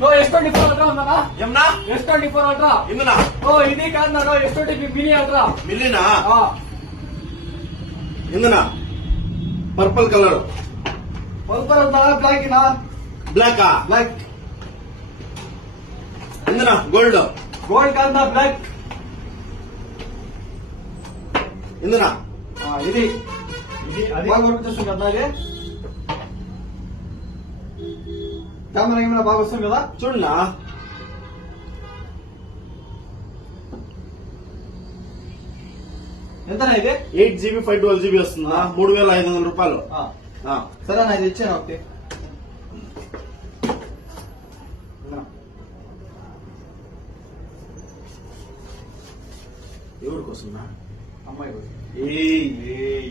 S24 ultra ఉందా? ఏమన్నా S24 ultra ఇందునా? ఇది కాదు S20 మినీ అల్ట్రా. మిల్లీనా? ఇందునా? Purple colour. పర్పుల్ ఉందా? బ్లాక్ నా? బ్లాకా? బ్లాక్. ఇందునా? గోల్డ్. గోల్డ్ కాదు బ్లాక్. ఇందునా? ఇది బాగా వర్క్ చేస్తుంది కదా. అది కెమెరా ఏమైనా బాగా వస్తుంది కదా చూడనా? ఎంతనా ఇది? 8GB 512GB వస్తుందా? 3500 రూపాయలు. సరే నా ఇది ఇచ్చాను ఒకటి. ఎవరి కోసం? అమ్మాయి ఏయ్